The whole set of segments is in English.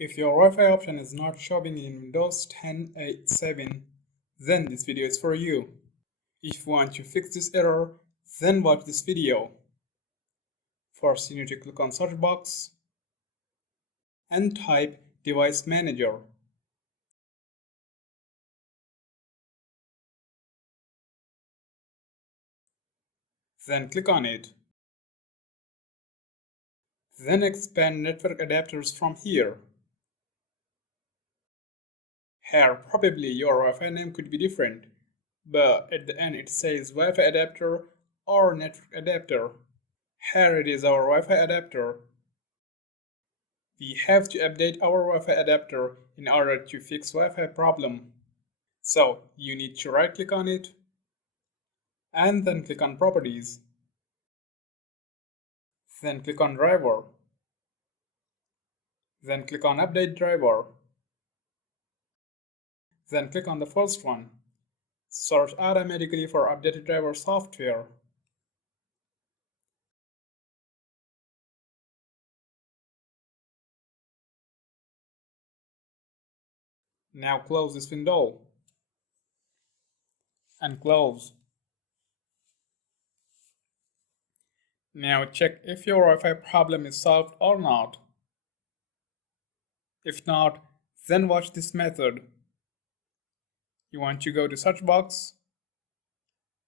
If your Wi-Fi option is not showing in Windows 10 8.7, then this video is for you. If you want to fix this error, then watch this video. First, you need to click on search box and type Device Manager. Then click on it. Then expand network adapters from here. Here, probably your Wi-Fi name could be different, but at the end it says Wi-Fi adapter or network adapter. Here it is our Wi-Fi adapter. We have to update our Wi-Fi adapter in order to fix Wi-Fi problem. So you need to right click on it and then click on Properties. Then click on Driver. Then click on Update Driver. Then click on the first one. Search automatically for updated driver software. Now close this window and close. Now check if your Wi-Fi problem is solved or not. If not, then watch this method. You want to go to search box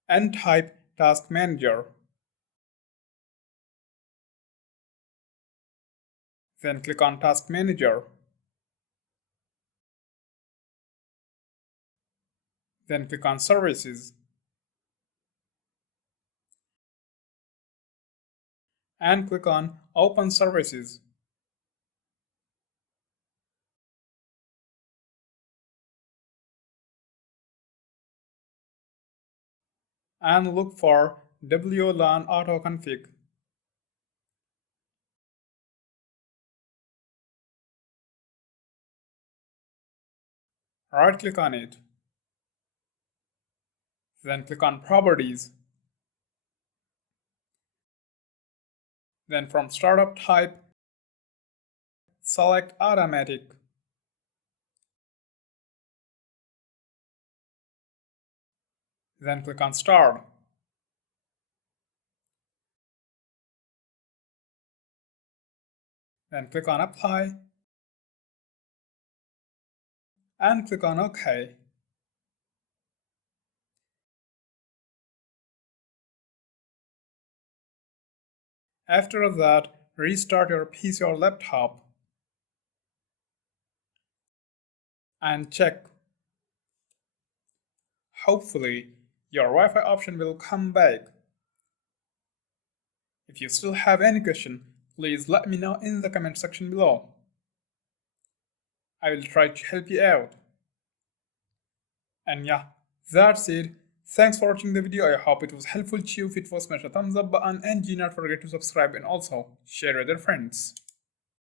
and type Task Manager. Then click on Task Manager. Then click on Services. And click on Open Services. And look for WLAN Autoconfig. Right click on it. Then click on Properties. Then from Startup type, select Automatic. Then click on Start. Then click on Apply and click on OK. After that, restart your PC or laptop and check. Hopefully, your Wi-Fi option will come back. If you still have any question, please let me know in the comment section below. I will try to help you out. And yeah, that's it. Thanks for watching the video. I hope it was helpful to you. If it was, smash the thumbs up button and do not forget to subscribe and also share with your friends.